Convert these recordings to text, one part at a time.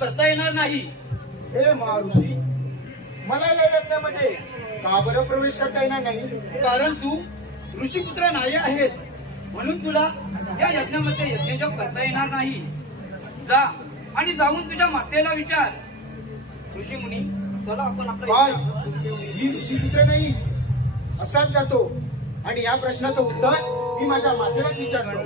करता येणार नाही. हे महर्षी, मला या यज्ञामध्ये का बरं प्रवेश करता येणार नाही? कारण तू ऋषीपुत्र नाही आहेस, म्हणून तुला या यज्ञामध्ये यज्ञजप करता येणार नाही. जा आणि जाऊन तुझ्या मातेला विचार. ऋषी मुनी, चला आपण आपला मी ऋषीपुत्र नाही असाच जातो आणि या प्रश्नाचं उत्तर मी माझ्या मातेलाच विचारतो.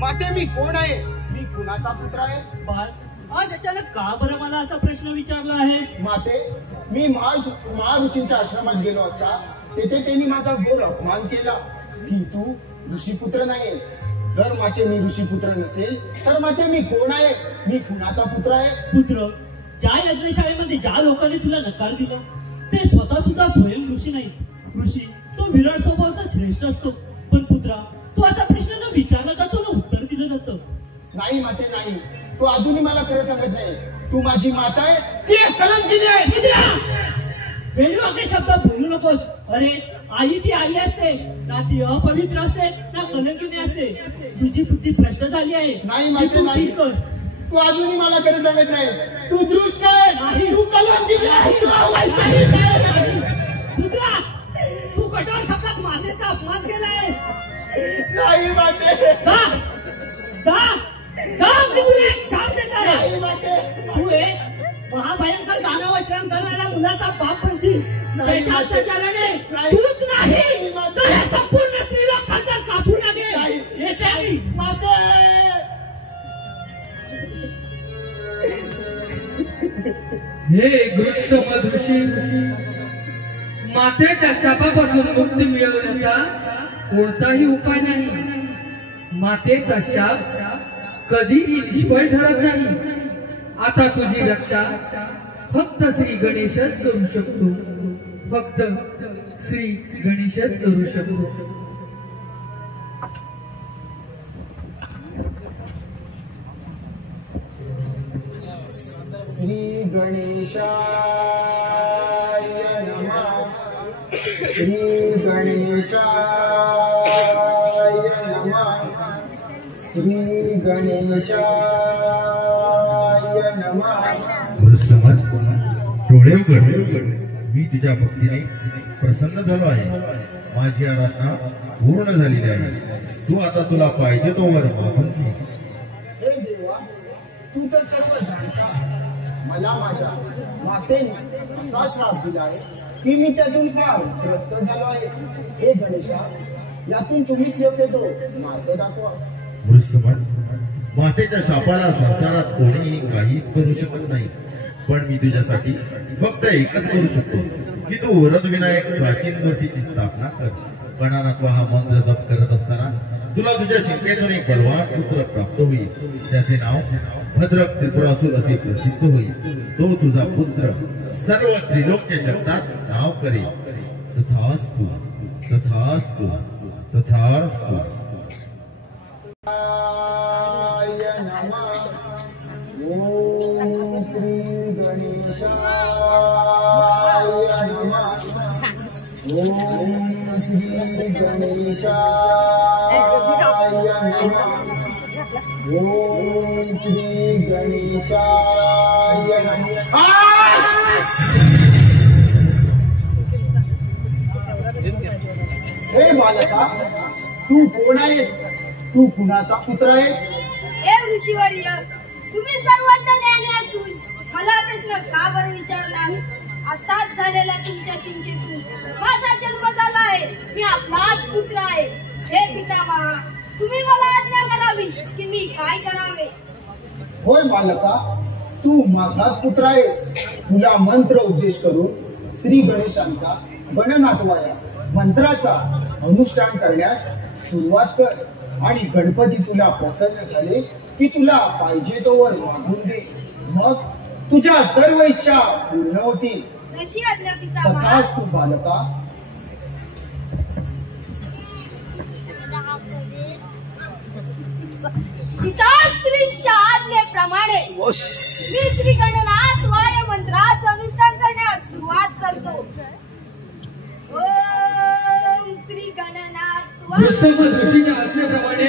माते, मी कोण आहे? मी कुणाचा पुत्र आहे? बाळ, आज अचानक का बरं मला असा प्रश्न विचारला आहेस? माते, मी महाऋषींच्या आश्रमात गेलो असता तेथे त्यांनी माझा घोर अपमान केला की तू ऋषीपुत्र नाहीयेस. जर माते मी ऋषीपुत्र नसेल तर माते मी कोण आहे? मी कुणाचा पुत्र आहे? पुत्र, ज्या यज्ञशाळेमध्ये ज्या लोकांनी तुला नकार दिला ते स्वतः सुद्धा स्वयं ऋषी नाही. ऋषी तो विराट स्वभावाचा श्रेष्ठ असतो, पण पुत्रा तू असा प्रश्न न विचारला जातो ना उत्तर दिलं जातं. नाही माते, नाही. तू अजूनही मला खरं सांगत नाहीस. तू माझी माता आहेस की कलंकिनी आहेस? वेगवेगळे शब्द बोलू नकोस. अरे, आई ती आई असते ना, ती अपवित्र असते ना कलंकिनी असते. तुझी बुद्धी भ्रष्ट झाली आहे. नाही माते, नाही. तू अजूनही मला खरं सांगत नाहीस. तू दृष्ट आहे. नाही, तू कलंकिनी आहेस. पुत्रा, तू कठोर शब्दात मातेचा अपमान केलायस. नाही माते, जा जा जा, मी तुला एक शाप देत आहे. नाही माते. तू एक महाभयंकर दानव आश्रम करणाऱ्या मुलाचा बाप बनशील. त्याच्या अत्याचाराने तूच नाही तर हे संपूर्ण त्रिलोक खालतर कापू लागेल. येते माते. हे गृहस्थ ऋषी, मातेच्या शापापासून मुक्ती मिळवण्याचा कोणताही उपाय नाही. मातेचा शाप कधीही निष्फळ ठरत नाही. आता तुझी रक्षा फक्त श्री गणेशच करू शकतो. फक्त श्री गणेशच करू शकतो. श्री गणेशाय नमः. श्री गणेशाय नमः. श्री गणेशाय नमः. डोळे उघड. मी तुझ्या भक्तीने प्रसन्न झालो आहे. माझी आराधना पूर्ण झालेली आहे. तू आता तुला पाहिजे तो वर मागून घे. हे देवा, तू तर सर्व जाणता. मला माझ्या मातेने असा श्राप दिला आहे की मी त्यातून फार त्रस्त झालो आहे. हे गणेशा, यातून तुम्हीच योग्य तो मार्ग दाखवा. मातेच्या शापाला संसारात कोणीही काहीच करू शकत नाही. पण मी तुझ्यासाठी फक्त एकच करू शकतो की तू वरदविनायक प्राचीन मूर्तीची स्थापना कर. गणानात्वा हा मंत्र जप करत असताना तुला तुझ्या शिंकेतून एक बलवान पुत्र प्राप्त होईल. त्याचे नाव भद्रक त्रिपुरासूर असे प्रसिद्ध होईल. तो तुझा पुत्र सर्व त्रिलोक्य जगतात नाव करेल. तथास्तु, तथास्तु, तथास्तु. ओम श्री गणेशाय नमः. ओम श्री गणेशाय नमः. ओम श्री गणेशाय नमः. हे बालका, तू कोण आहेस? तू कुणाचा पुत्र आहेस? हे ऋषीवर्य, तुम्ही सर्वांना ज्ञानी असून मला प्रश्न का बरं विचारला? आताच झालेला तुमच्या शिंकेतून माझा जन्म झाला आहे. मी आपलाच पुत्र आहे. हे पितामहा, तुम्ही मला आज्ञा करावी की मी काय करावे? होय बालका, तू माझाच पुत्र आहेस. तुला मंत्र उपदेश करून श्री गणेशांचा गणनाथवाया मंत्राचा अनुष्ठान करण्यास सुरुवात कर आणि गणपती तुला प्रसन्न झाले की तुला पाहिजे तोवर मागून दे. मग तुझ्या सर्व इच्छा पूर्ण होतील. कशी आज्ञा पितामहा? तथास्तु बालका. पिताश्रींच्या आज्ञेप्रमाणे मी श्री गणनाथ वाय मंत्राचं अनुष्ठान करण्यास सुरुवात करतो. ओम श्री गणनाथ वाय ऋषीच्या आज्ञेप्रमाणे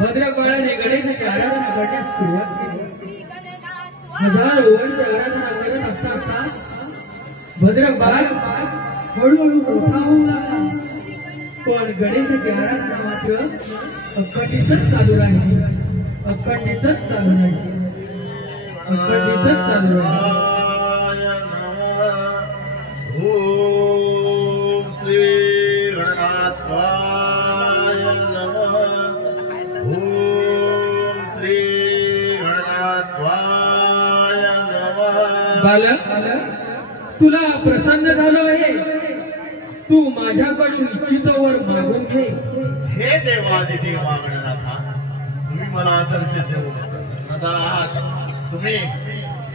भद्रक बाळाने गणेशाची आराधना करण्यास सुरुवात केली. श्री गणनाथ वाय हजार ओवांची आराधना करत असता असता भद्रक बाळ हळूहळू मोठा होऊ लागला. पण गणेशाची आराधना मात्र अखंडितच चालू राहिली. अखंडितच चालू राहिली. अखंडितच चालू राहिली. ओम श्री गणनाथाय नमः. ओम श्री गणनाथाय नमः. बालक, तुला प्रसन्न झालो आहे. तू माझ्याकडून इच्छित वर मागून घे. हे देवादिदेवा गणनाथा, तुम्ही मला दर्शन देऊ प्रसन्न आहात. तुम्ही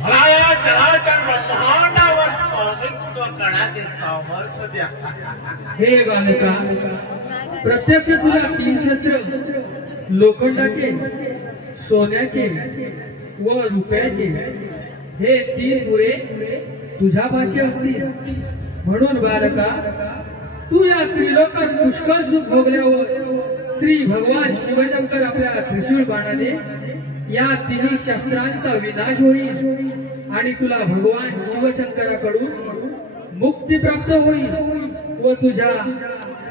मला या चराचर ब्रह्मांडावर स्वामित्व करण्याचे सामर्थ्य द्या. हे बालका, प्रत्यक्ष तुला 3 शस्त्र लोखंडाचे, सोन्याचे व रुपयाचे हे 3 मुळे तुझ्या भाषे असतील. म्हणून बालका, तू या त्रिलोकात पुष्कळ सुख भोगल्यावर श्री भगवान शिवशंकर आपल्या त्रिशूळ बाणाने या 3 शस्त्रांचा विनाश होईल आणि तुला भगवान शिवशंकराकडून मुक्ती प्राप्त होईल व तुझ्या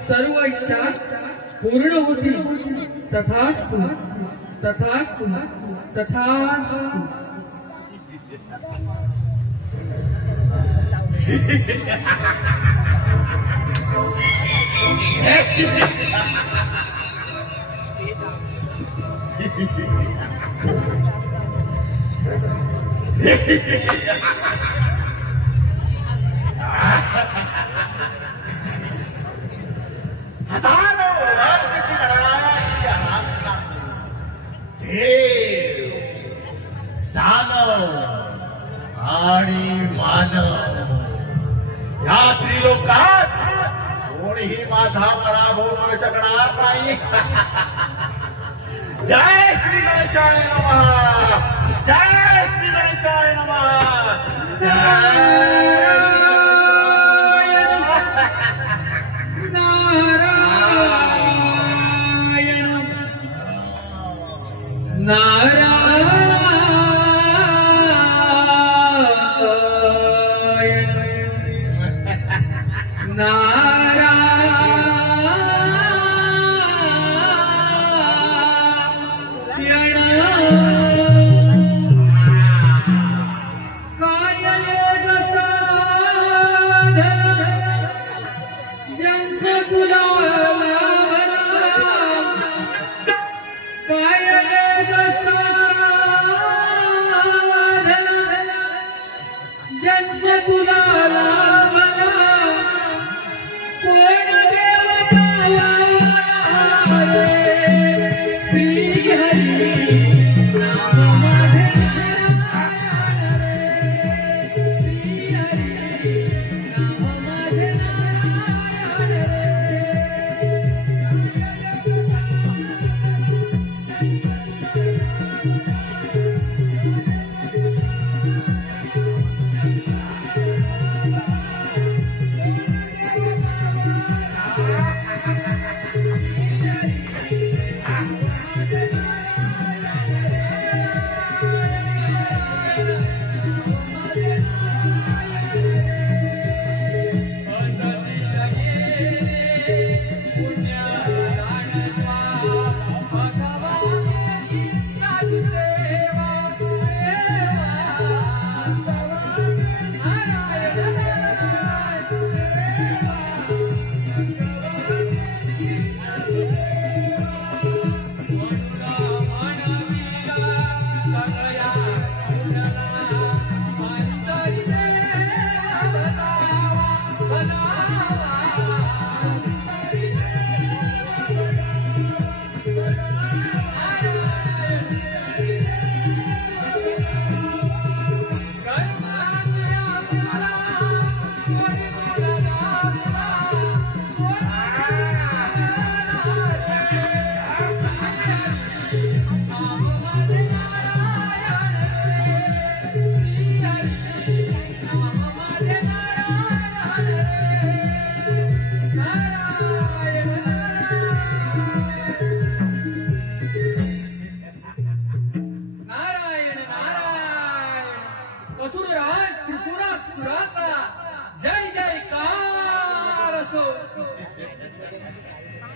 सर्व इच्छा पूर्ण होतील. तथास्तु, तथास्तु, तथास्तु. देव, दानव आणि मानव या त्रिलोकात कोणीही माझा पराभव करू शकणार नाही. जय श्री गणेशाय नमः. जय श्री गणेशाय नमः.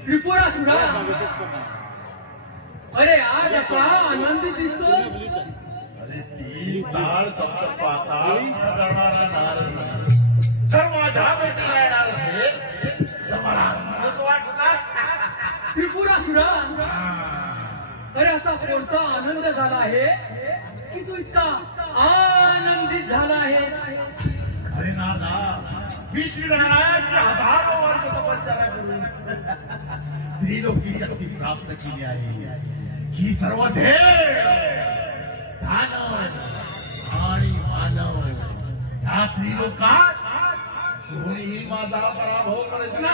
त्रिपुरासुरा, अरे आज असा आनंदी दिसतो. अरे ती ताळ सप्त पाताळ जाणारा नारद जर माझ्या भेटीला येणार असेल तर मला आनंद वाटणार. त्रिपुरासुरा, अरे असा कोणता आनंद झाला आहे की तू इतका आनंदित झाला आहे. अरे नारदा, मी श्रीनारायणाची हजारो वर्ष तपश्चर्या करून त्रिलोकी शक्ती प्राप्त केली आहे. ही सर्व देव, दानव आणि मानव या त्रिलोकात कोणीही माझा पराभव करायचा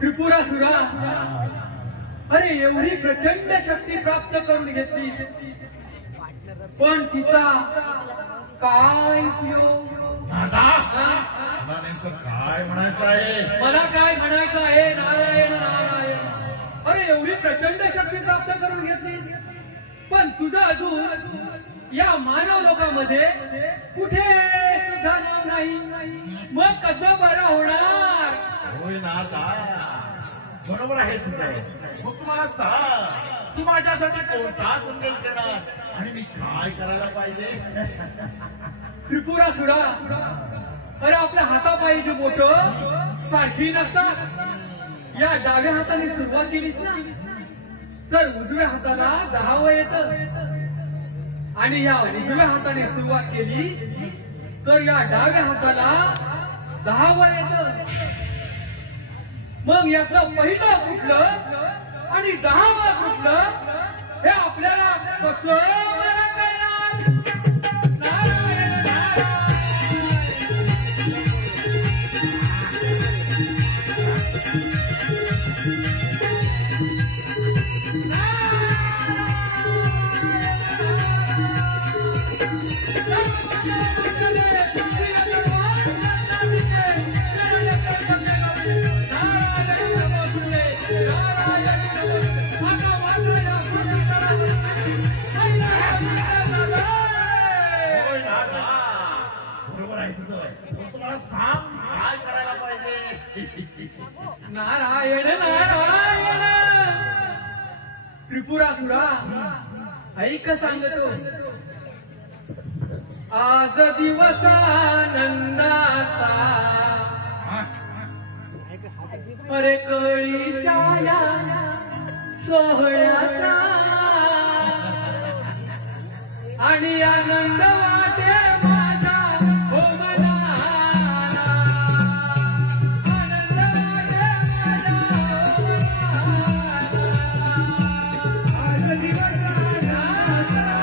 त्रिपुरासुरा, अरे एवढी प्रचंड शक्ती प्राप्त करून घेतली, पण तिचा काय उपयोग. मला नेमकं काय म्हणायचं आहे. मला काय म्हणायचं आहे. नारायण नारायण, अरे एवढी प्रचंड शक्ती प्राप्त करून घेतलीस, पण तुझं अजून या मानव लोकांमध्ये कुठे सुद्धा नाव नाही. मग कसं बरं होणार. होय नारदा, बरोबर आहे तुझं. मग तुम्हाला सांग, तू माझ्यासाठी कोणता संदेश देणार आणि मी काय करायला पाहिजे. त्रिपुरासुरा, अरे आपल्या हातापायची बोट सारखी नसतात. या डाव्या हाताने सुरुवात केलीस ना तर उजव्या हाताला 10 येतं, आणि या उजव्या हाताने सुरुवात केलीस तर या डाव्या हाताला 10 येतं. मग यातलं पहिलं कुठलं आणि 10 कुठलं हे आपल्याला कसं बरं कळणार. नारायण बरोबर आहे तुझं. तुम्हाला सांग काय करायला पाहिजे. नारायण नारायण. त्रिपुरासुरा, ऐक सांगतो. आज दिवस आनंदाचा, अरे कळीच्या या सोहळ्याचा, आणि आनंद वाटे माझा हो मनाला. आनंद वाटे माझा हो मनाला. आज दिवस आनंदाचा,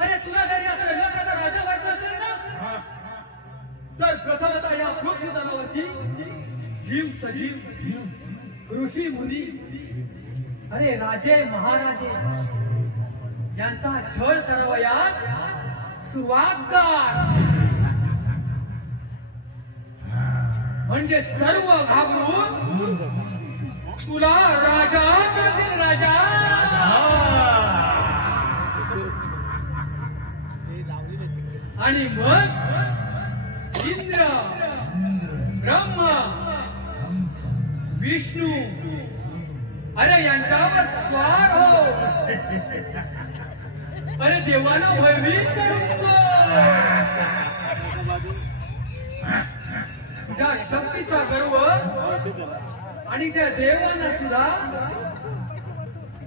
अरे तुला जर या त्रैलोक्याचा राजा व्हायचं असेल ना तर प्रथमतः या पृथ्वीतलावरती जीव सजीव ऋषी मुनी, अरे राजे महाराजे यांचा छळ करावयास सुरुवात कर. म्हणजे सर्व घाबरून तुला राजा मिळतील. राजा आणि मग इंद्र, ब्रह्मा, विष्णू, अरे यांच्यावर स्वार हो. अरे देवानं भयभीत करून ज्या शक्तीचा गर्व आणि त्या देवांना सुद्धा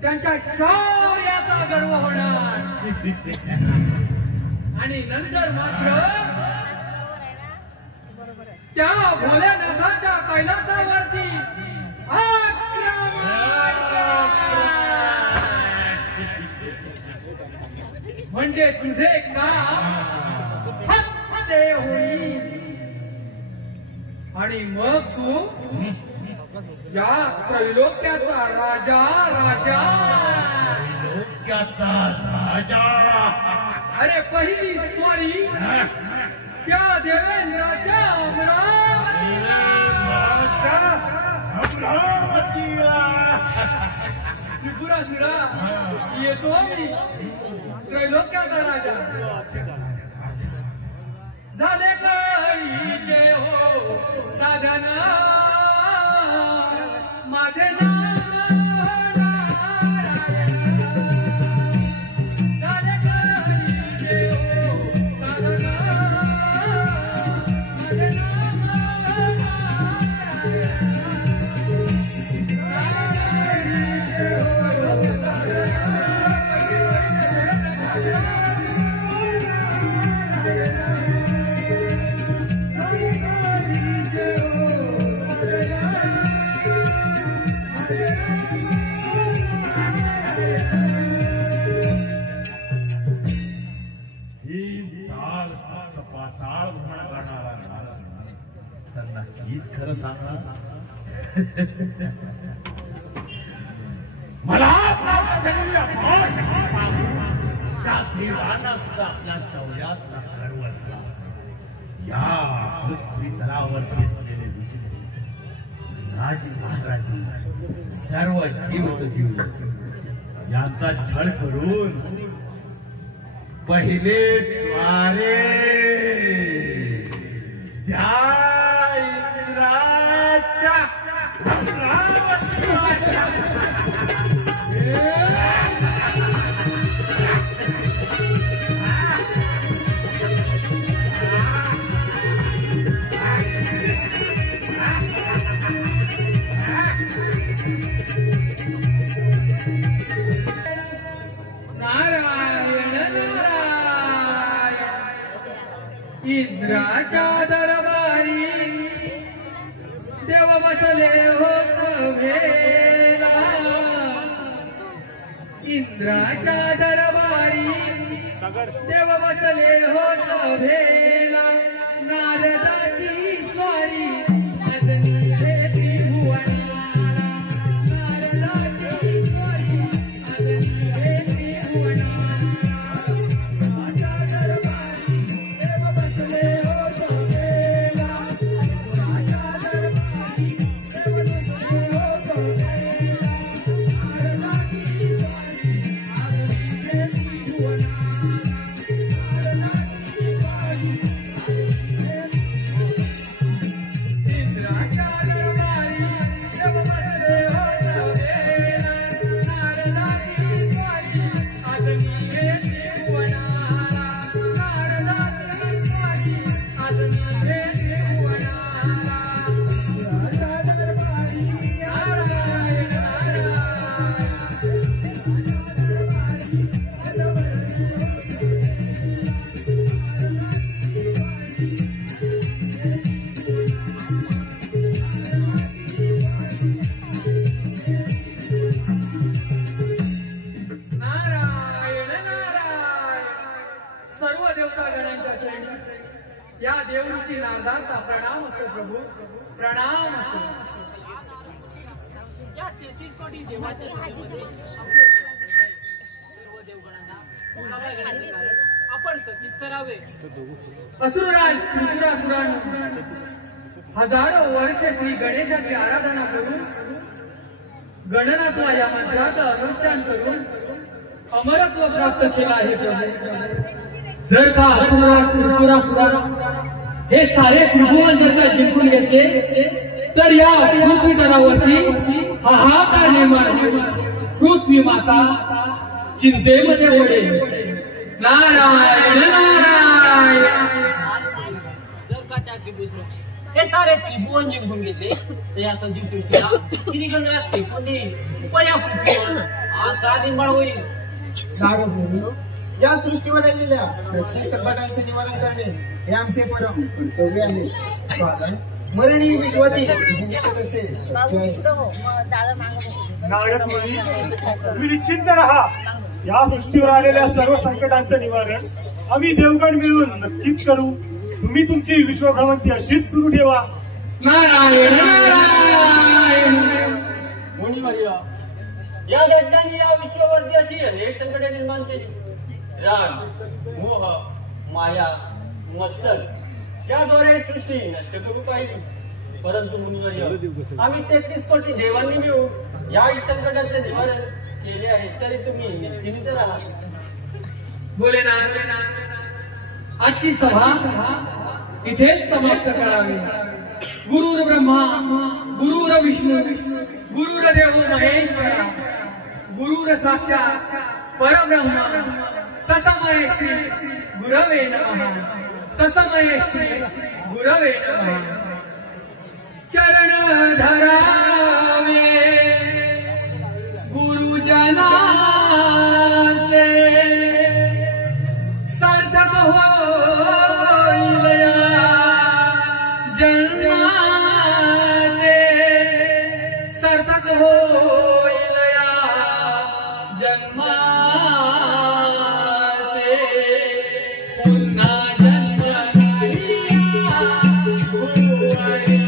त्यांच्या शौर्याचा गर्व होणार आणि नंतर मात्र त्या भोलेनाथाच्या कैलासावरती म्हणजे तुझे काम ते होईल आणि मग तू या त्रैलोक्याचा राजा अरे पहिली स्वारी त्या देवेंद्राच्या त्रिपुरासुरा येतो मी त्रैलोक्याचा राजा झाले कळीचे हो साधन माझे खरं सांगा मला प्राप्त झालेली अफाट त्या देवांना सुद्धा आपल्या शौर्याचा गर्व असला. या पृथ्वी तलावर घेतलेले ऋषी राजे महाराजे सर्व जीव सजीव यांचा छळ करून पहिले स्वारे त्या इंद्राच्या दरबारी देव बसले हो सभेला. इंद्राच्या दरबारी देव बसले हो सभेला. नारदाची स्वारी या देवऋषी नारदांचा प्रणाम असो प्रभू, प्रणाम असो. या 33 कोटी देवाच्या सेवेमध्ये आपले सर्व देवगणांना आपण सतीत करावे. असुरराज त्रिपुरासुरांनी हजारो वर्ष श्री गणेशाची आराधना करून गणनात्वा या मंत्राचं अनुष्ठान करून अमरत्व प्राप्त केलं आहे प्रभू. जर का असुरराज त्रिपुरासुरांना हे सारे त्रिभुवन जर का जिंकून घेतले तर या पृथ्वी तलावरती हाहाकार निर्माण पृथ्वी माता चिंतेमध्ये पडेल. नारायण नारायण. जर का त्या हे सारे त्रिभुवन जिंकून घेतले तर या संजीव सृष्टीला किती गंधरात टेकून देईल पण या पृथ्वीवर आता निर्माण होईल. नारद मुनी, या सृष्टीवर आलेल्या प्रत्येक संकटांचे निवारण करणे हे आमचे परम कर्तव्य आहे. कारण मरणी विश्वातील कसे सत्य आहे. नारद मुनी, तुम्ही निश्चिंत राहा. या सृष्टीवर आलेल्या सर्व संकटांचं निवारण आम्ही देवगण मिळून नक्कीच करू. तुम्ही तुमची विश्वभ्रमंती अशीच सुरू ठेवा. नारायण नारायण. मुनिवर्य, या दैत्याने या विश्ववरती अशी अनेक संकटे निर्माण केली. राग, मोह, माया, मत्सर याद्वारे सृष्टी नष्ट करू पाहिली. परंतु मुनिवर्य, आम्ही 33 कोटी देवांनी मिळून या संकटाचे निवारण केले आहे. तरी तुम्ही निश्चिंत राहा. बोले ना, आजची सभा इथेच समाप्त करावी. गुरुर ब्रह्मा गुरुर विष्णू गुरुर देव महेश्वरा गुरुर साक्षात परब्रह्म तस्मै श्री गुरवे नमः. तस्मै श्री गुरवे नमः. चरण धरावे गुरुजनाचे सार्थक होईल जन्माचे. सार्थक होईल जन्माचे. पुन्हा जन्म नाही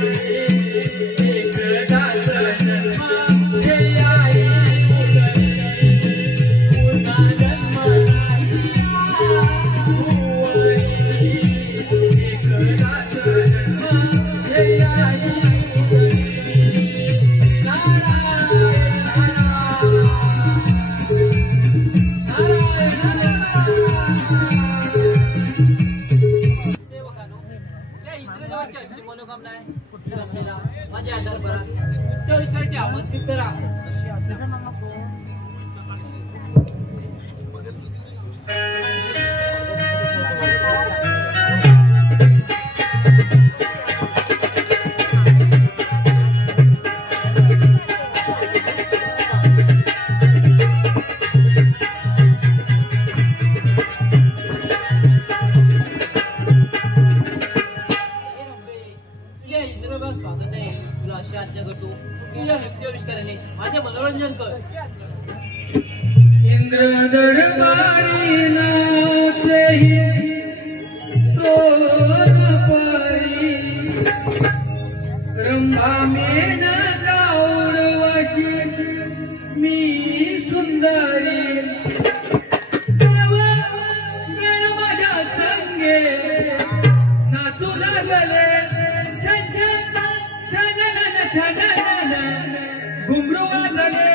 एकदाच जन्म हे आई पुन्हा जन्म नाही एकदाच जन्म हे आई. मनोकामना आहे माझ्या दरबारात त्या विचारते आमंत्रित करा. स्वागत आहे. तुला अशी आज्ञा करतो की या नृत्याविष्काराने माझे मनोरंजन कर. इंद्र दरबारी नाचेही सोनपरी रंभा मेनका उर्वशी मी सुंदरी देव गण माझ्या संगे नाचू लागले घुमरू वाजले.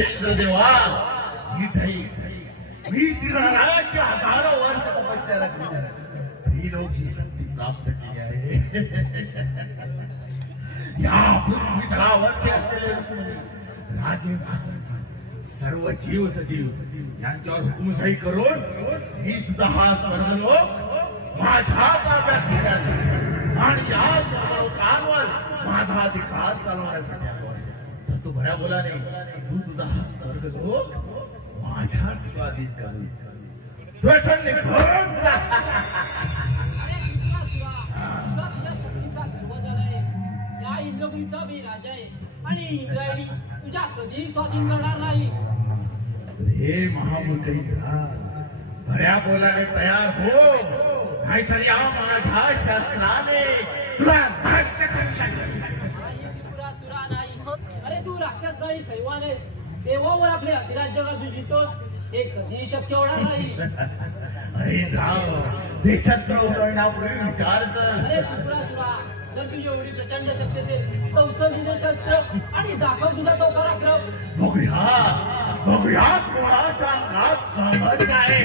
इंद्रदेवा मी श्रीनारायणाची हजारो वर्ष तपश्चर्या करून त्रिलोकी शक्ती प्राप्त केली आहे. या पृथ्वी तलावरती असलेले ऋषीमुनी राजे महाराज सर्व जीव सजीव यांच्यावर हुकुमशाही करून मी तुझा हा स्वर्गलोक माझ्या ताब्यात घेण्यासाठी आणि या स्वर्गलोकांवर माझा अधिकार चालवण्यासाठी आलो आहे. तर तू भया बोला नाही, तू तुझा हा स्वर्गलोक माझ्या स्वाधीन करू. तुझ्या शक्तीचा गर्व झालाय. या इंद्रपुरीचा मी राजा आहे आणि इंद्रायणी तुझ्या कधीही स्वाधीन करणार नाही. हे महामूर्ख इंद्रा, भया बोलाने तयार हो, नाहीतर या माझ्या शस्त्राने तुला नष्ट करणार. सुरा नाही. अरे तू राक्षस नाही, सैवान आहेस. देवावर आपले अधिराज्य गाजू जितोस हे कधी शक्य होणार नाही. अरे राव, ते शस्त्र उतरण्यापूर्वी विचार कर. अरे सुरा, जर तुझी एवढी प्रचंड शक्ती असेल तर उचल तुझे शस्त्र आणि दाखव तुझा तो पराक्रम. बघूया कोणाचा नाच समज आहे.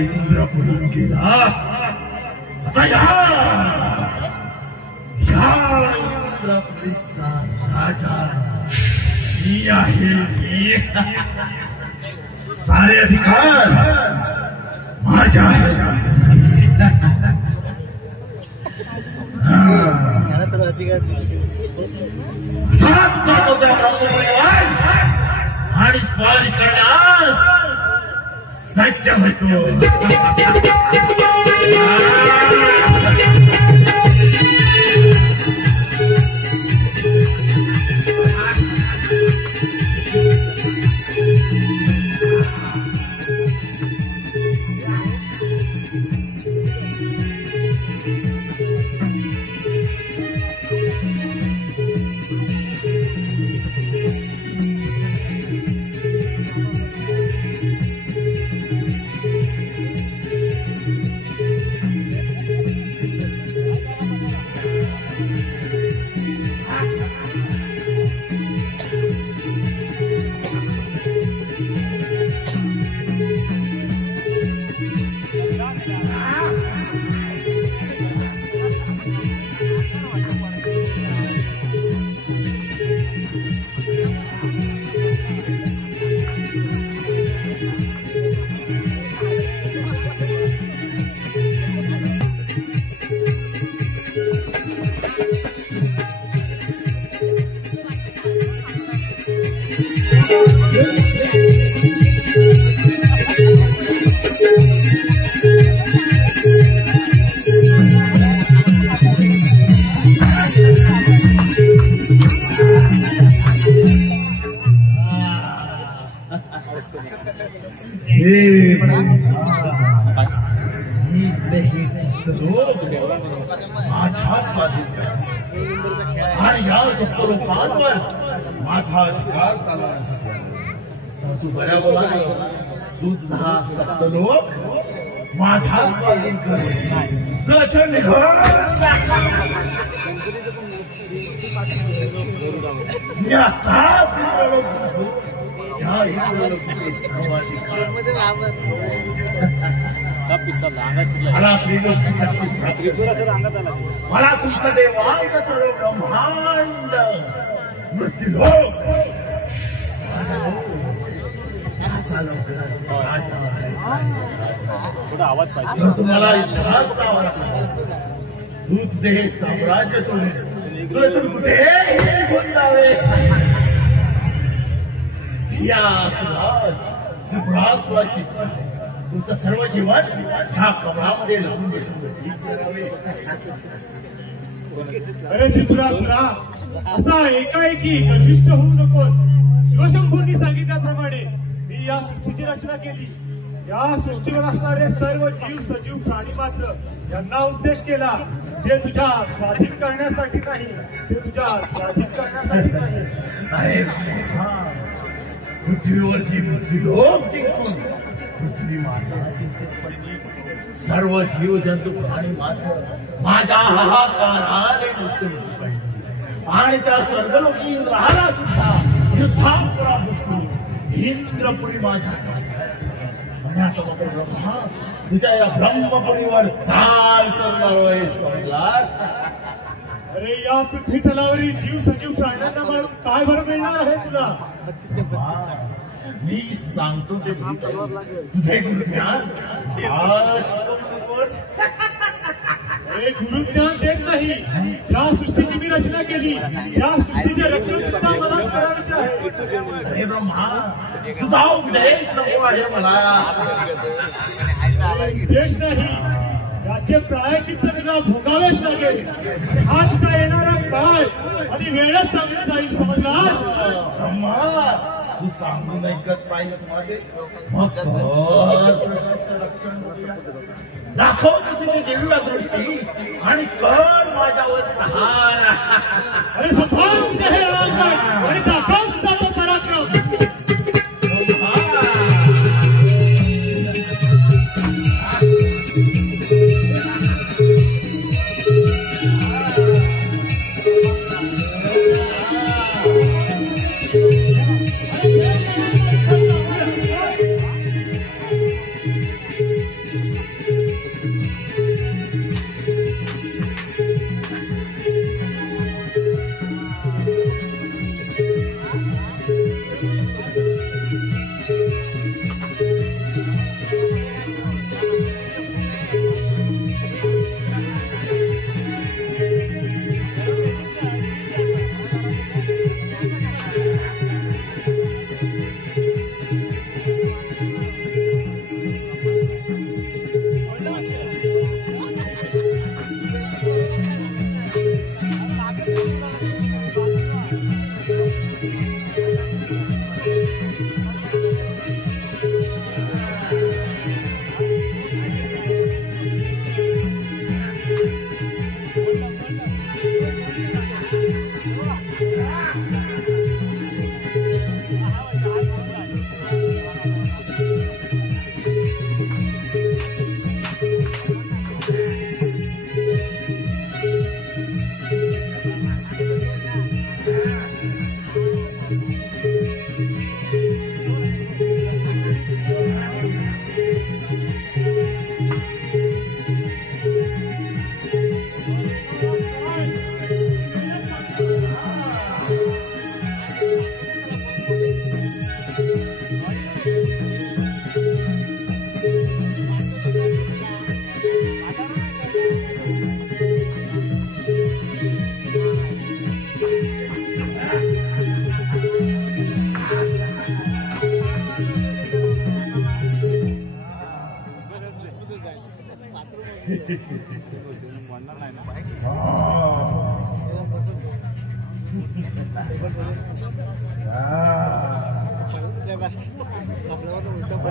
इंद्र पडून गेला. आता या इंद्रपुरीचा राजा मी आहे. सारे अधिकार माझ्या आहेत. आणि स्वारी करण्यास सज्ज होतो. हे माझ्या स्वाधीन आणि या सप्त लोकांवर माझा अधिकार चालला तू बऱ्या बोला तू तुझा सप्त लोक माझा स्वाधीन कर गठन मी आता मला तुमचं देवांग सर्व ब्रह्मांड मृत्यूलोक आवाज पाहिजे तुम्हाला दूध दे साम्राज्य सोडून कुठेही निघून जावे या त्रिपुरासुराची इच्छा तुमचं सर्व जीवन ह्या कमळामध्ये लागून बसून. अरे त्रिपुरासुरा असा एकाएकी गर्विष्ठ होऊ नकोस. शिवशंभूंनी सांगितल्याप्रमाणे मी या सृष्टीची रचना केली. या सृष्टीवर असणारे सर्व जीव सजीव प्राणी मात्र यांना उद्देश केला. ते तुझ्या स्वाधीन करण्यासाठी नाही, ते तुझ्या स्वाधीन करण्यासाठी नाही. पृथ्वीवरती मृत्यूलोक जिंकून पृथ्वी माता सर्व जीव जंतू प्राणी मात्र माझ्या हाहाकाराने मृत्यू पाहिजे आणि त्या स्वर्गलोकी इंद्राला सुद्धा युद्धात पराभूत करून इंद्रपुरी माझ्या ब्रह्मा तुझ्या या ब्रह्मपुरीवर चाल करणार आहे समजलास. अरे या पृथ्वी तलावरील जीव सजीव प्राण्यांना मारून काय बरं मिळणार आहे तुला. मी सांगतो ते तुझे गुरुज्ञान अरे गुरुज्ञान देत नाही. ज्या सृष्टीची मी रचना केली त्या सृष्टीचे रक्षण सुद्धा मलाच करायचे आहे. अरे ब्रह्मा तुझा उपदेश नको आहे मला. उपदेश नाही, याचे प्रायचित्त तुला भोगावेच लागेल. हा तुझा येणारा काळ आणि वेळच सांगण्यात जाईल समजलास. ब्रह्मा तू सांगून ऐकत पाहिजे माझे मग रक्षण दाखव तुझी दिव्य दृष्टी आणि कर माझ्यावर प्रहार. अरे संभाळ तुझे हे राजकारण आणि दाखव तुझा तो पराक्रम.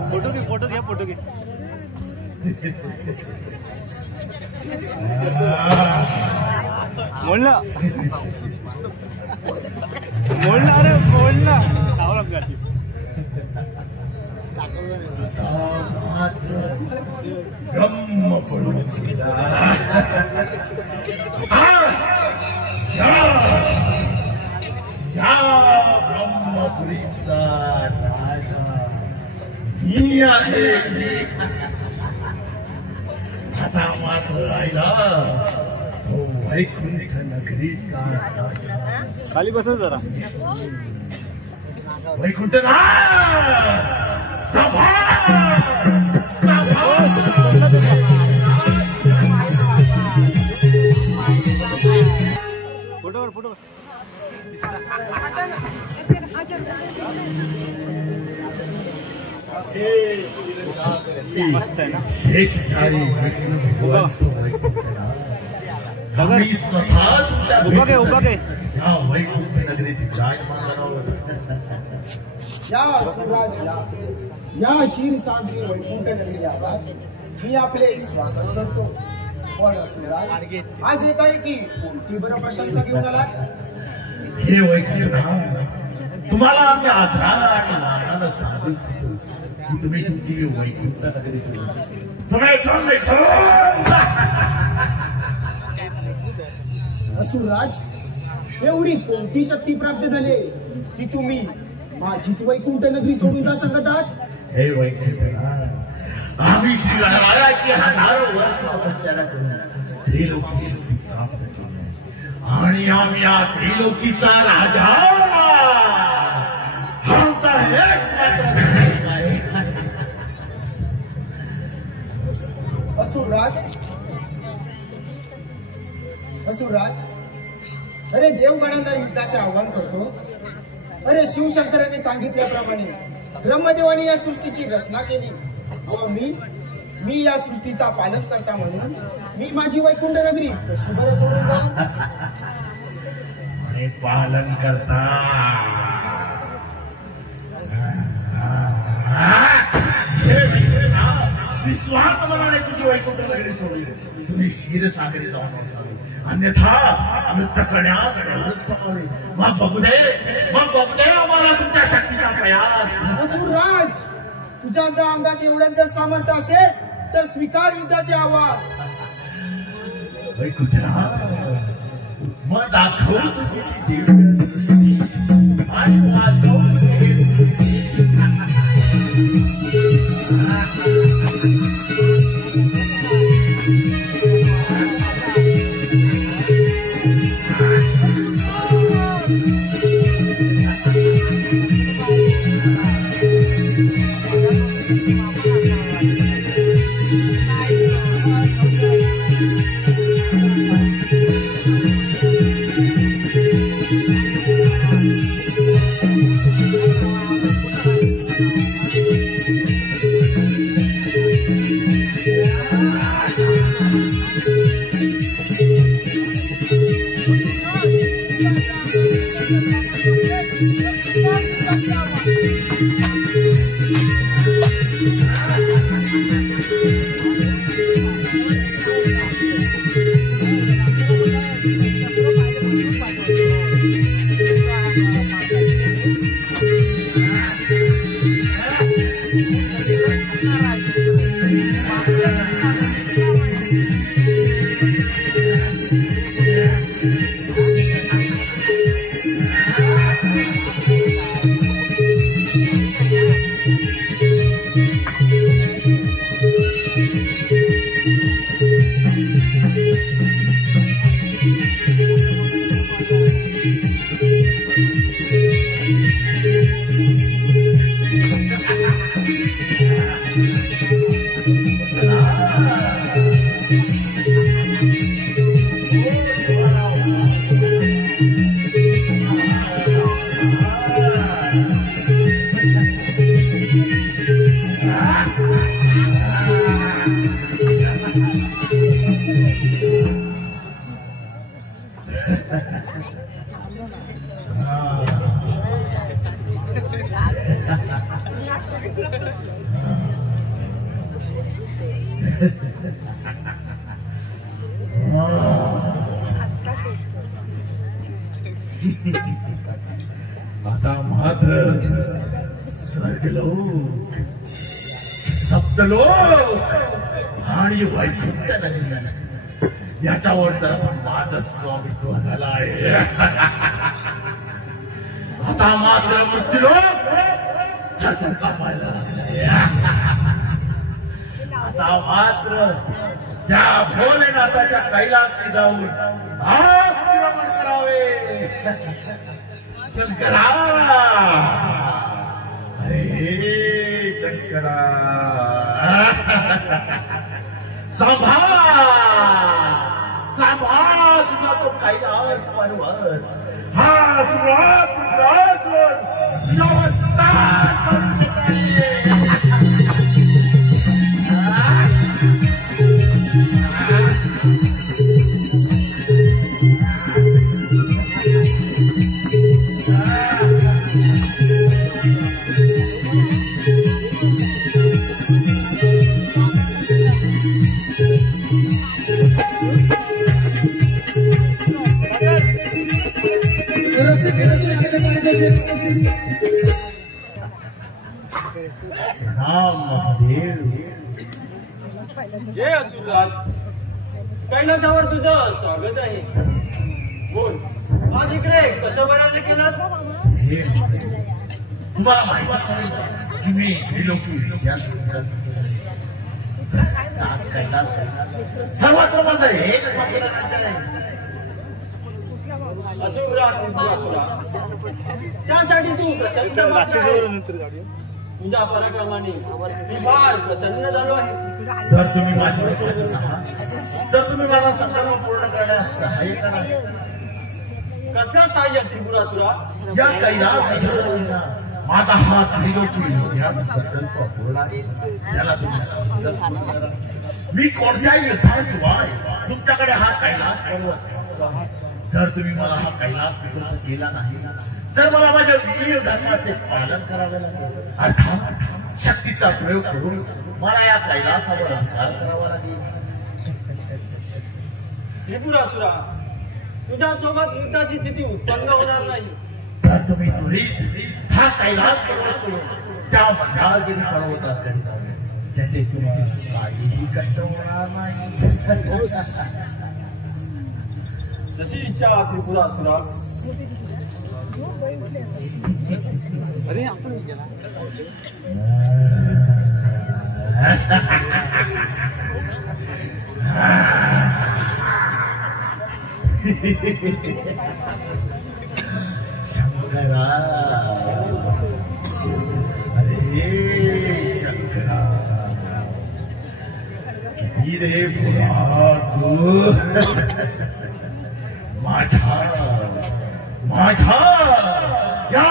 फोटो घे मोडला अरे मोडला ब्रह्मपुरीचा राजा मी आहे. आता मात्र राहिला तो वैकुंठ नगरीचा खाली बस जरा. वैकुंठ सभा फोटो मस्त आहे ना. उभा घे वैकुंठ नगरीत या सुराजला या क्षीरसागरी वैकुंठ नगरी आवाज मी आपले स्वागत करतो. पण सुराज आज येत आहे की कोणती बरं प्रशंसा घेऊन आला. हे वैकुंठ तुम्हाला आम्ही आदरानं सांगू इच्छितो की तुम्ही तुमची वैकुंठ नगरी सुराज एवढी कोणती शक्ती प्राप्त झाली की तुम्ही माझीच वैकुंठ नगरी सोडून जा सांगत आहात. हे वैकुंठ आम्ही श्री गणरायाची हजारो वर्ष तपश्चर्या करून त्रिलोकी शक्ती प्राप्त केली आणि आम्ही या त्रिलोकीचा राजा आमचा एकमात्र आहे. असुरराज अरे देवगणांना युद्धाचे आव्हान करतोस. अरे शिवशंकरांनी सांगितल्याप्रमाणे ब्रह्मदेवाने या सृष्टीची रचना केली व मी या सृष्टीचा पालक करता म्हणून मी माझी वैकुंठ नगरी कशी बरं सोडून जाऊ. आणि पालन करता विश्वास मनाने तुझी वैकुंठ नगरी सोडली. तुम्ही क्षीरसागरी जाऊन असावे अन्यथा युद्ध करण्यास प्रवृत्त व्हावे. मग बघू दे आम्हाला तुमच्या शक्तीचा प्रयास. असुरराज तुझ्या जर अंगात एवढं जर सामर्थ्य असेल तर स्वीकार युद्धाचे आव्हान. वैकुंठ मग दाखव तुझी ती दिव्य आणि वाचव आता मात्र स्वर्गलोक, सप्तलोक आणि वैकुंठ नगरी याच्यावर तर माझं स्वामित्व झालं आहे. आता मात्र मृत्यूलोक सतत कापायला आता मात्र त्या भोलेनाथाच्या कैलासी जाऊन नमन करावे. शंकरा, अरे शंकरा, सांभाळ सांभाळ तुझा तो कैलास पर्वत. हा सुरात नमस्कार. जय असुराज, कैलासावर तुझं स्वागत आहे. बोल, आज इकडे कसं बरं केलास? तुम्हाला माहिती आहे की मी त्रिलोकी सर्वत्र माझं एक असुरा, त्यासाठी तू प्रसन्न तुझ्या पराक्रमाने मी फार प्रसन्न झालो आहे. जर तुम्ही माझी विश्वास आहात तर तुम्ही माझा संकल्प पूर्ण करण्यास सहाय्य करा. कसला सहाय्य त्रिपुरासुरा? या कैलास माझा हा त्रिलोकी या संकल्प पूर्ण आहे. त्याला तुम्ही संकल्प पूर्ण करा. मी कोणत्याही युद्धाशिवाय तुमच्याकडे हा कैलास पर्वत. जर तुम्ही मला हा कैलास स्वीकार केला नाही तर मला माझ्या वीर धर्माचे पालन करावे लागेल. अर्थात शक्तीचा प्रयोग करून मला या कैलासावर अंगार करावा लागेल. त्रिपुरासुरा, तुझ्या सोबत युद्धाची स्थिती उत्पन्न होणार नाही. तर तुम्ही त्वरित हा कैलास पर्वत सोडून त्या मंदारगिरी पर्वताकडे जावे. त्याचे तुम्हाला काहीही कष्ट होणार नाही. जशी इच्छा त्रिपुरासुरा. अरे आपण शंकरा, अरे शंकरा, किती रे पुरा तू माझा या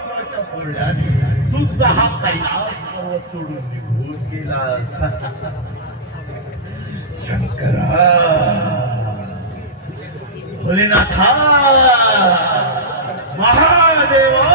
सुराच्या बोलण्याने तुझा हा कैलास पर्वत सोडून निघून गेलास. शंकरा, भोलेनाथा, महादेवा,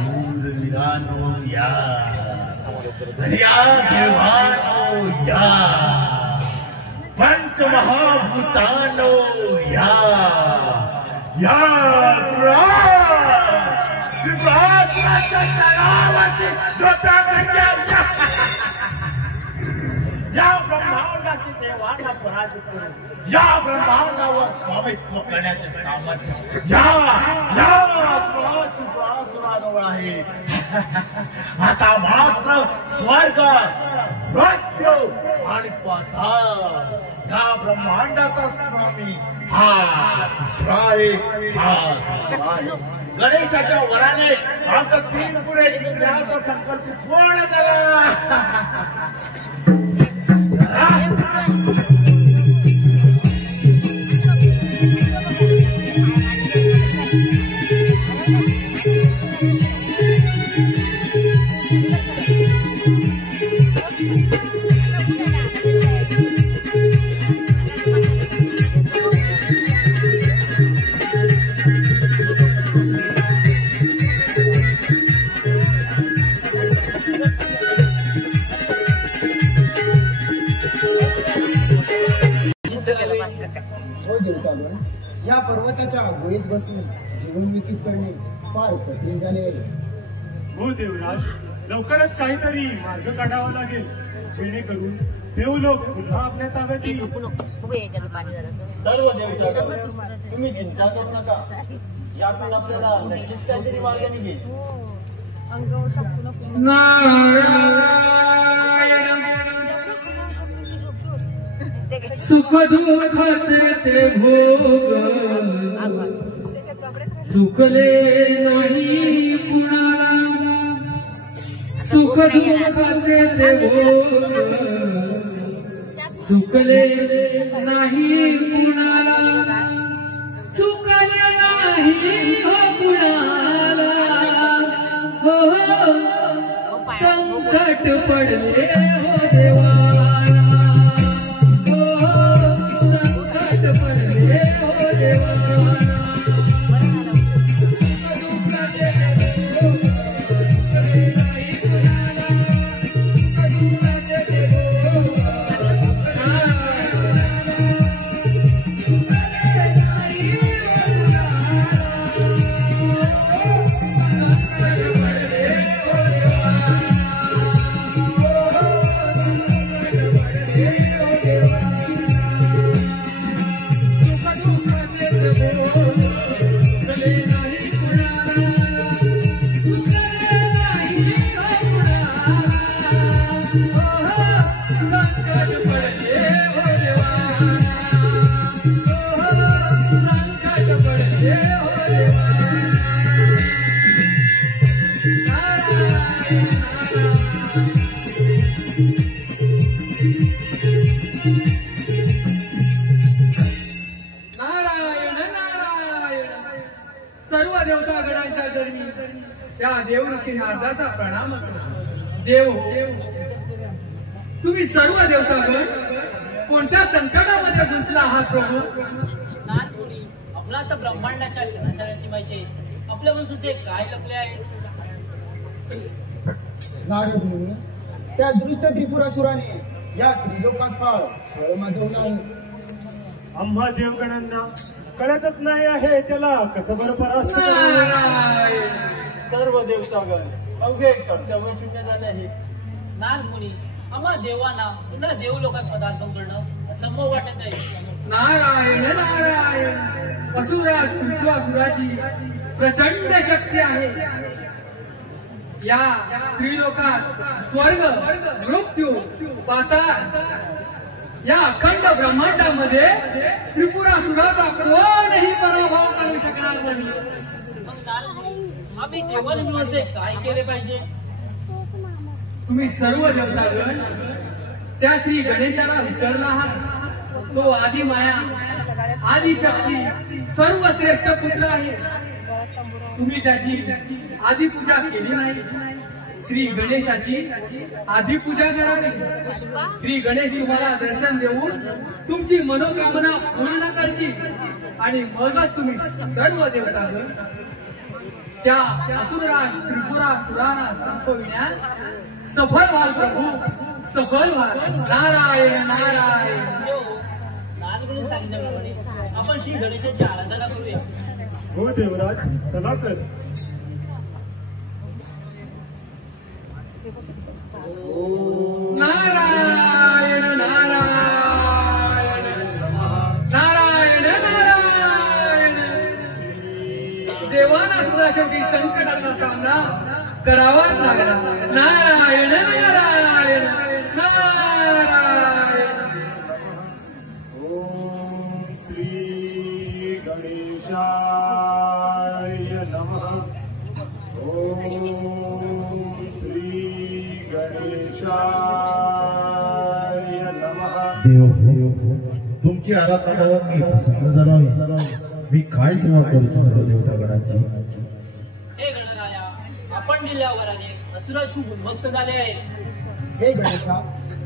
शूरवीरानो या देवानो या पंचमहाभूतानो या सुरा या ब्रह्मांडाची देवांना पराजित करून या ब्रह्मांडावर स्वामित्व करण्याचे सामर्थ्य या सुराजवळ आहे. आता मात्र स्वर्ग, मृत्यू आणि पाताळ या ब्रह्मांडाचा स्वामी हा गणेशाच्या वराने आमचा 3 पुढे जिंकण्याचा संकल्प पूर्ण झाला. Thank you. या पर्वताच्या गुहेत बसून जीवन व्यतीत करणे फार कठीण झाले आहे. हो देवराज, लवकरच काहीतरी मार्ग काढावा लागेल जेणेकरून देव लोक पुन्हा आपल्या ताब्यात येईल. सर्व देवता तुम्ही चिंता करू नका. यातून आपल्याला नक्कीच काहीतरी मार्ग निघेल. सुख दुःखाचे ते भोग चुकले नाही कुणाला. सुख दुःखाचे ते भोग चुकले नाही कुणाला. चुकले नाही हो कुणाला. हो संकट पडले हो देवाला. हो संकट पडले हो देवाला. सर्व देवतागणांच्या जन्मी त्या देवऋषी नारदाचा प्रणाम असतो. देव तुम्ही सर्व देवतागण कोणत्या संकटामध्ये गुंतला आहात प्रभू? नारदमुनी, आपला आता ब्रह्मांडाच्या क्षणाक्षणाची माहिती आहे. आपल्या मनसूचे काय लपले आहे? नारद मुनी, त्या दृष्ट त्रिपुरासुराने या त्रिलोकात फार छळ माजवला आहे. आम्हा देवगणांना कळतच नाही आहे त्याला कसं बरं परास्त करावे. सर्व देवतागण अवघे कर्तव्य शून्य झाले आहे. नारदमुनी, आम्हा देवांना पुन्हा देवलोकात पदार्पण करणं असंभव वाटत आहे. नारायण नारायण. असुराज त्रिपुरासुराची प्रचंड शक्ती आहे. या त्रिलोकात स्वर्ग, मृत्यू, पाताळ या अखंड ब्रह्मांडामध्ये त्रिपुरासुराचा कोणही पराभव करू शकणार नाही. मग नारदमुनी, आम्ही देवांमध्ये काय केले पाहिजे? तुम्ही सर्व देवतागण त्या श्री गणेशाला विसरला आहात. तो आदी माया, आदी शक्ती, सर्वश्रेष्ठ पुत्र आहे. तुम्ही त्याची आदी पूजा केली नाही. श्री गणेशाची आधी पूजा करावी. श्री गणेश तुम्हाला दर्शन देऊन तुमची मनोकामना पूर्ण करतील आणि मगच तुम्ही सर्व देवतागण त्या असुरराज त्रिपुरासुरांना संपविण्यास सफल व्हाल प्रभू, सफल व्हाल. नारायण नारायण. नारदमुनी सांगितल्याप्रमाणे आपण श्री गणेशाची आराधना करूया. हो देवराज, चला तर. नारायण नारायण नारायण नारायण. देवाना सुद्धा शेवटी संकटाचा सामना करावाच लागला. नारायण नारायण नारायण. ओम श्री गणेशाय नमः. ओम श्री गणेशाय नमः. तुमची आराधना करून मी प्रसन्न झालो आहे. मी काय सेवा करू सर्व देवतागणांची? हे गणराया, आपण दिल्या वराने असुराज खूप उन्मत्त झाले आहेत. हे गणेशा,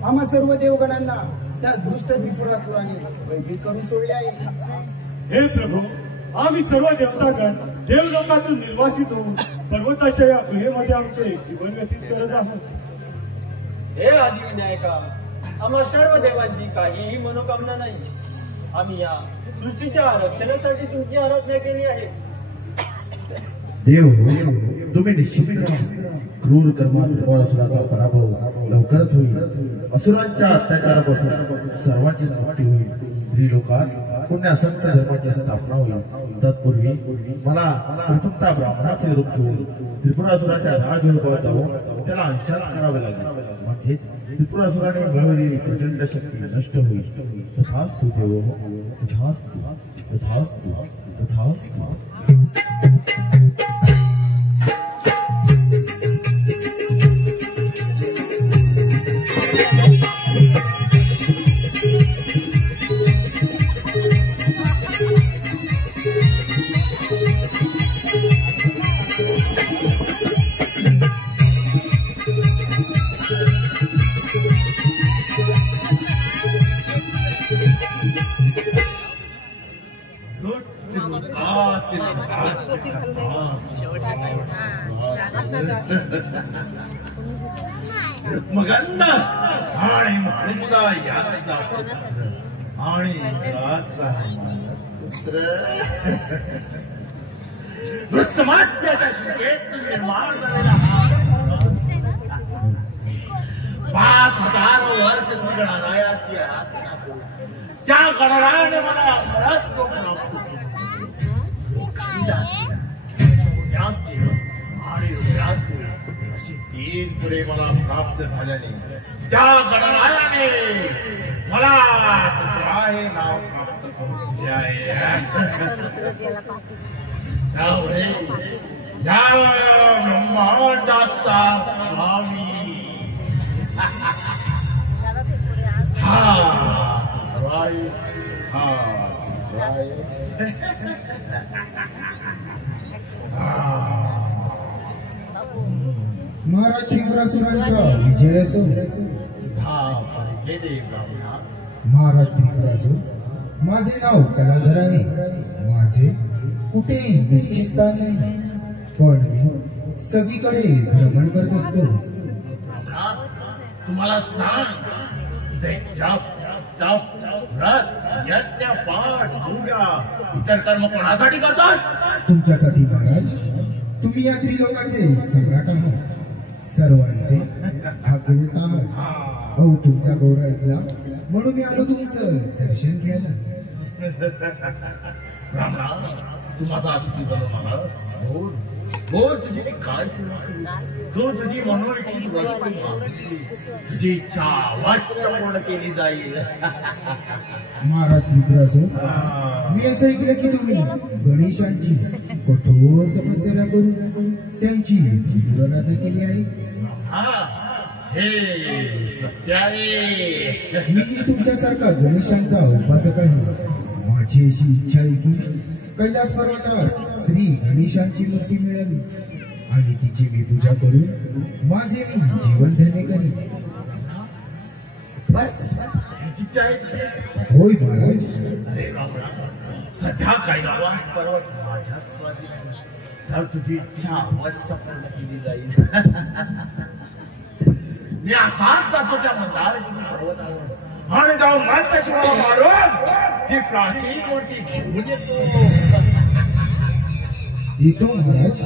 आम्हा सर्व देवगणांना त्या दृष्ट त्रिपुरासुराने भयभीत करून सोडले आहे. हे प्रभू, आम्ही सर्व देवतागण देवलोकातून निर्वासित होऊन पर्वताच्या या गुहेमध्ये आमचे जीवन व्यतीत करत आहोत. हे आदिविनायका, आम्हा सर्व देवांची काहीही मनोकामना नाही. आम्ही या सृष्टीच्या रक्षणासाठी तुमची आराधना केली आहे. देव तुम्ही निश्चित क्रूर कर्मात त्रिपुरासुराचा पराभव लवकरच होईल. असुरांच्या अत्याचारापासून सर्वांची मुक्ती होईल. त्रिलोकात पुण्य संत धर्माची स्थापना होईल. तत्पूर्वी मला प्रथमतः ब्राह्मणाचे रूप घेऊन त्रिपुरासुराच्या राजयोगात जाऊन त्याला अंशात करावे लागेल. म्हणजेच त्रिपुरासुराने मिळवलेली प्रचंड शक्ती नष्ट होईल. तथास्तु देव, तथास्तु, तथास्तु, तथास्तु. मगंदा आणि मुदा याचा आणि राजा पुत्र समाजाच्या शिकेत निर्माण झालेला 5000 वर्ष श्री गणरायाची आराधना त्या गणरायाने मला अमृत प्राप्त आणि अशी 3 पुढे मला प्राप्त झाल्याने त्या गणरायाने मला आहे नाव प्राप्त करून दिले आहे. त्यामुळे या ब्रह्मांडाचा स्वामी महाराज त्रिपुरासुरांचा विजय असो. महाराज त्रिपुरासुर, माझे नाव कलाधर आहे. माझे कुठे निश्चित स्थान नाही, पण मी सगळीकडे भ्रमण करत असतो. तुम्हाला सांग, जप जप व्रत यज्ञ पाठ पूजा इतर कर्म कोणासाठी करतात? तुमच्यासाठी महाराज. तुम्ही या त्रिलोकाचे सम्राट आहात, सर्वांचे भाग्यवंत आहात. अहो, तुमचा गौरव ऐकला म्हणून मी आलो तुमचं दर्शन घ्यायला. रामणा, तू माझा अतिथी बनव मला. बोल तुझी मी काय सेवा करू? तू तुझी मनोइच्छित वस्तू मागितली, तुझी इच्छा अवश्य पूर्ण केली जाईल. महाराज त्रिपुरासुर, मी असं ऐकलं की तुम्ही गणेशांची कठोर तपस्या करून त्यांची पूर्णाता केली आहे. हे सत्य आहे. मी तुमच्यासारखा गणेशांचा उपासक आहे. माझी अशी इच्छा आहे की कैलास पर्वतावर श्री गणेशांची मूर्ती मिळावी आणि तिची मी पूजा करून माझे मी जीवन धन्य करेन. बस हीच इच्छा आहे? होय महाराज. अरे रामणा, सध्या कैलास पर्वत माझ्या स्वाधीन आहे, तर तुझी इच्छा अवश्य पूर्ण केली जाईल. मी असाच जातो त्या मंदारगिरी पर्वतावर आणि जाऊन मंत्रशिवाला मारून ती प्राचीन मूर्ती घेऊन येतो महाराज.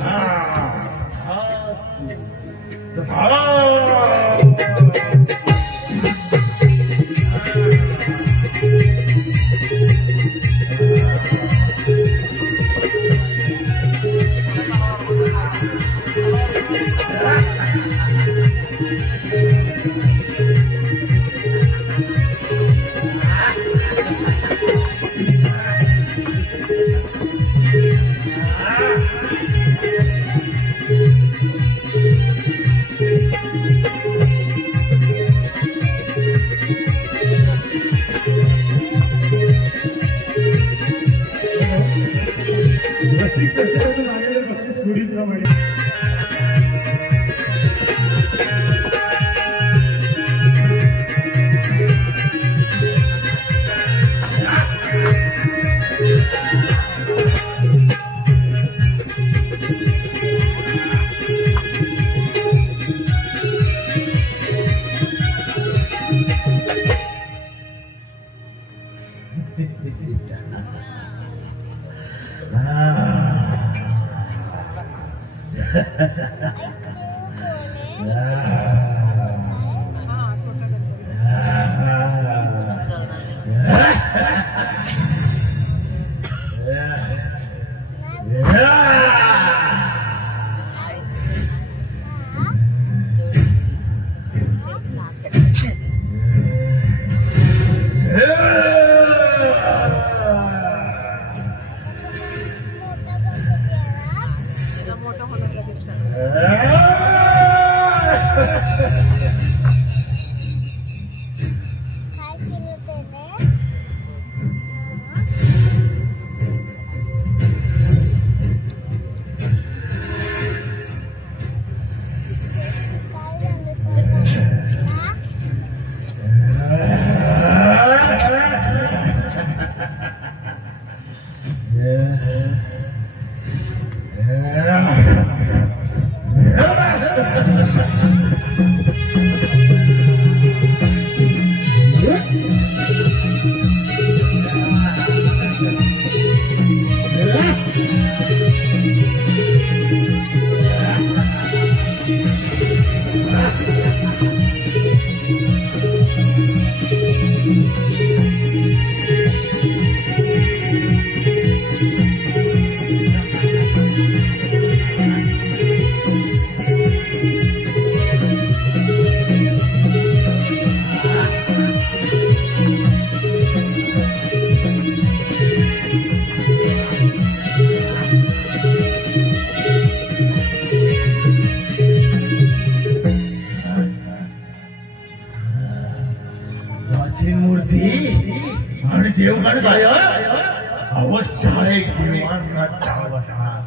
देवगण गायक अवश्य एक देवांचा डाव असणार.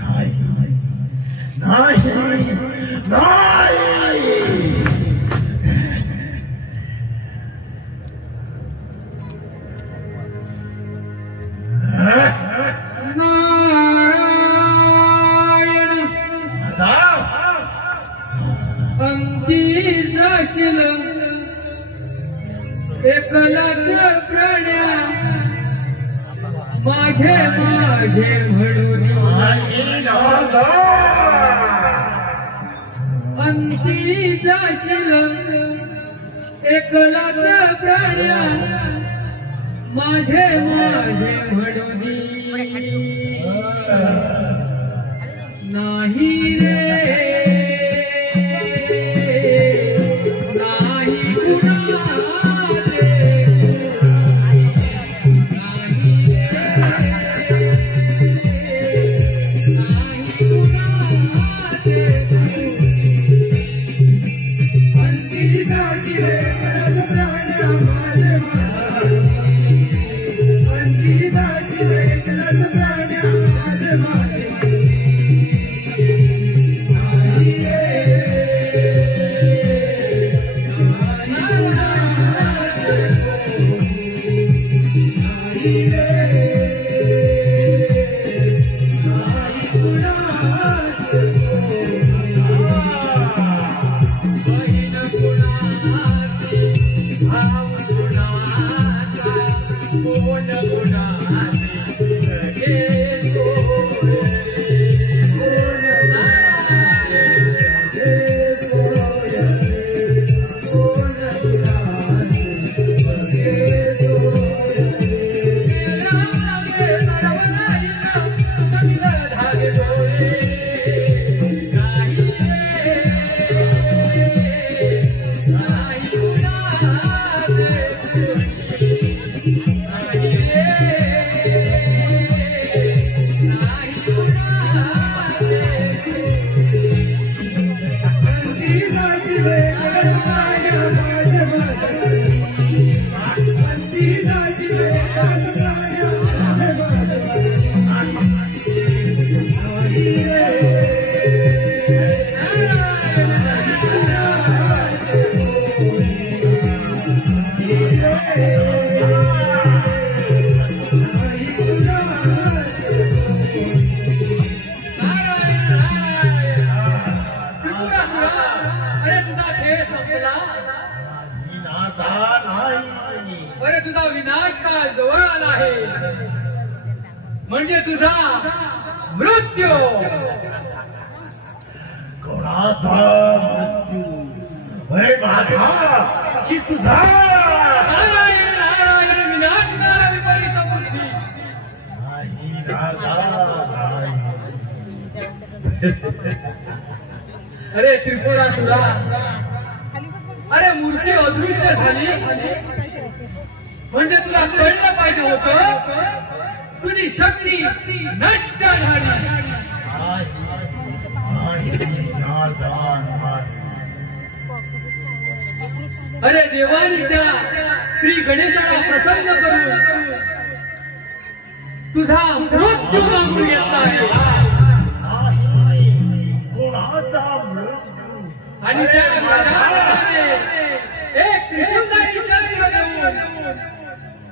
नाही नाही नाही. अंती जाशील एकलाच प्राण्या माझे माझे म्हणून अंती जाशील एकलाच प्राण्या माझे माझे म्हणून नाही रे अरे तुझा विनाश काळ जवळ आला आहे म्हणजे तुझा मृत्यू. माझा मृत्यू. अरे माझा की तुझा. नारायण नारायण विनाशकाला विपरीत बुद्धी. नाही राजा नाही. अरे त्रिपुरासुरा, अरे मूर्ती अदृश्य झाली म्हणजे तुला कळलं पाहिजे होतं तुझी शक्ती नष्ट झाली. अरे देवानी त्या श्री गणेशाला प्रसन्न करून तुझा मृत्यू मागून येत आहे. आणि त्या गजाननाने एक त्रिशूलधारी शस्त्र देऊन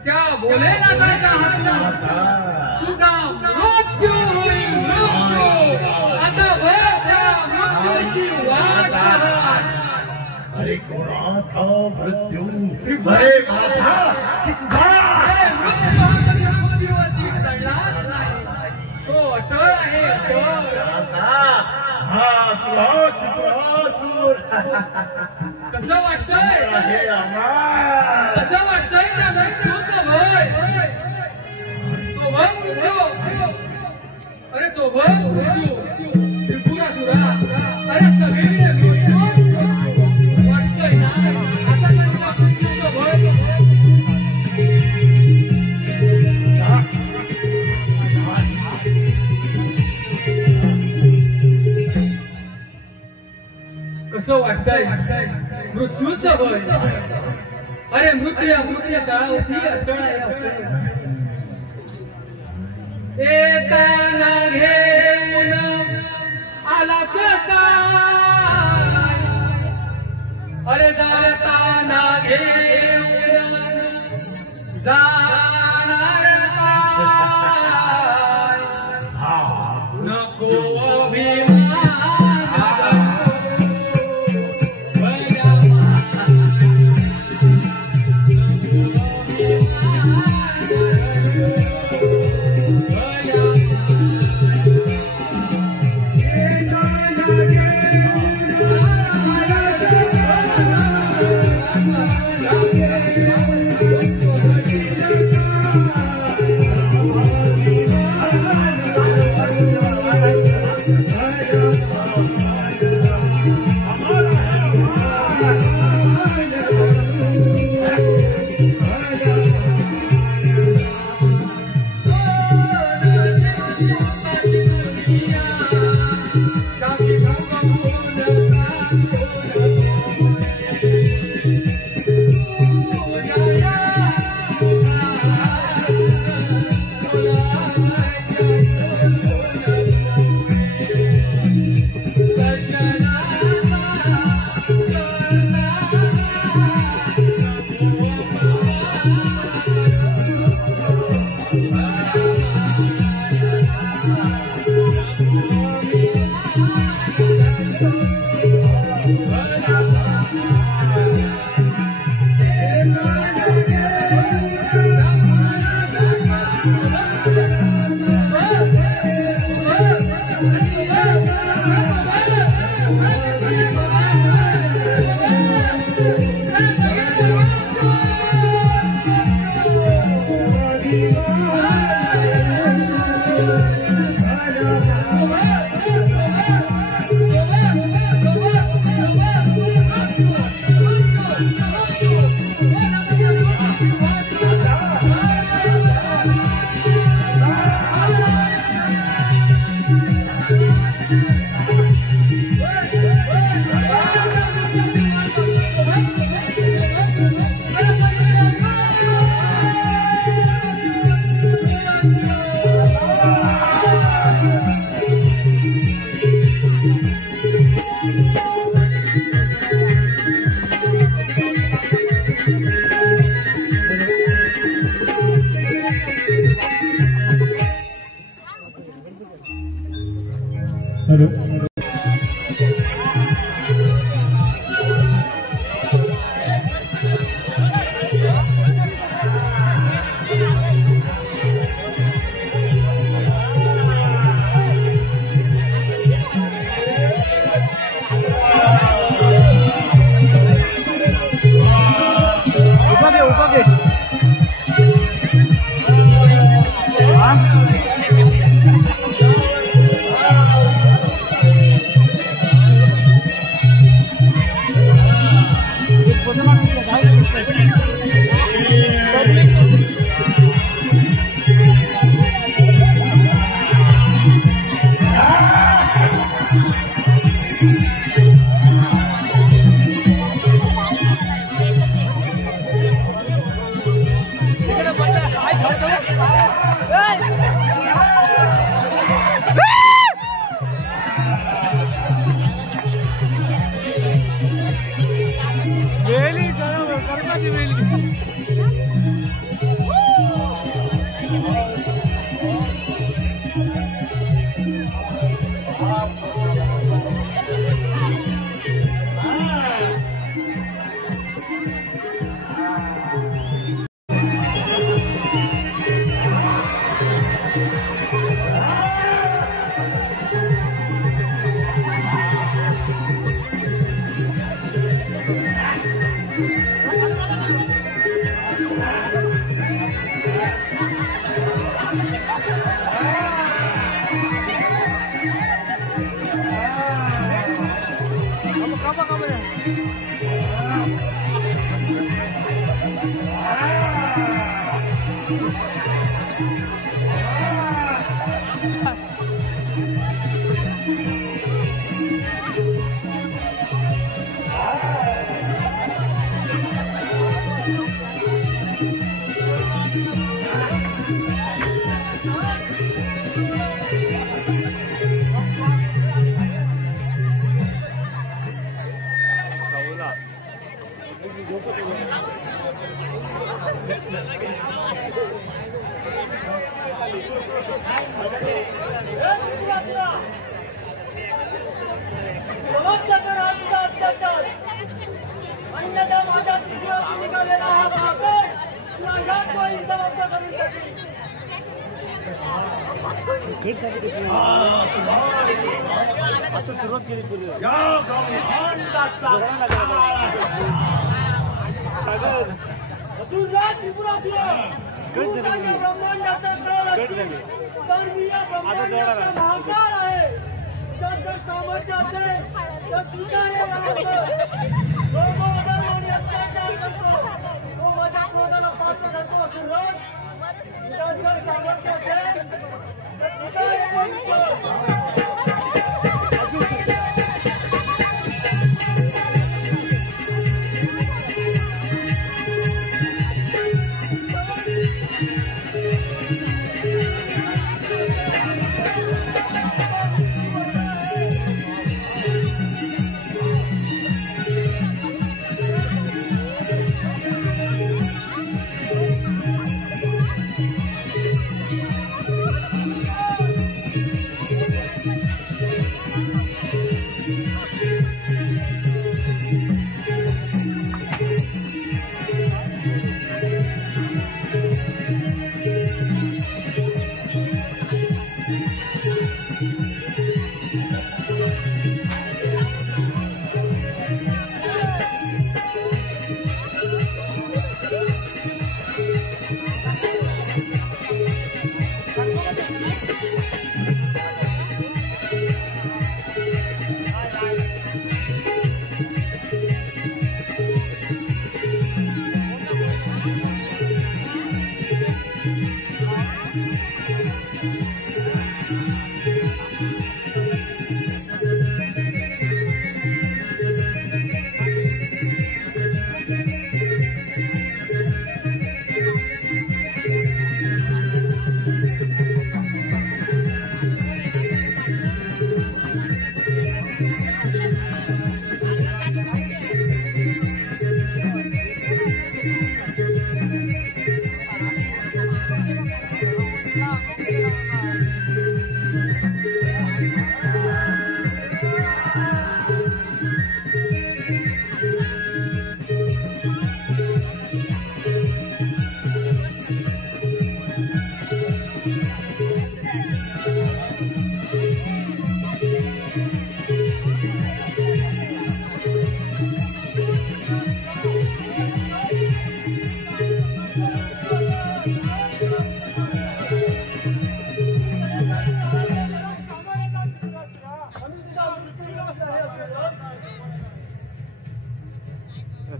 त्या भोलेनाथाच्या हातून तुझा मृत्यू होईल. मृत्यू आता बरं त्या मृत्यूची वाट पहा. अरे कोणाचा मृत्यू. अरे माझा की तुझा. अरे मृत्यू हा कधी पृथ्वीवरती टळणार नाही. तो अटळ आहे, अटळ. हा त्रिपुरासुर. कसं वाटतंय, आहे आम्हा. कसं वाटतंय त्या मृत्यूचं भय. तो भय मृत्यू. अरे तो भय मृत्यू. त्रिपुरासुरा, अरे सगळीकडे मृत्यू वाटतंय ना. आता तरी त्या मृत्यूचं भय. कसं वाटतंय मृत्यूचं भय. अरे मृत्यू तळावरती अटळ आहे, अटळ. येताना घेऊन आला सकाळ. अरे जाताना घेऊन जाणार काय. नको अभिमान.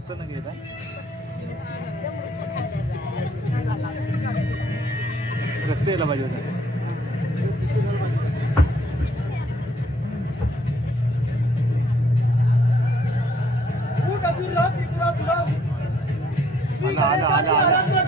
रक्त न गेला रक्त यायला पाहिजे होतं आला आला आला आला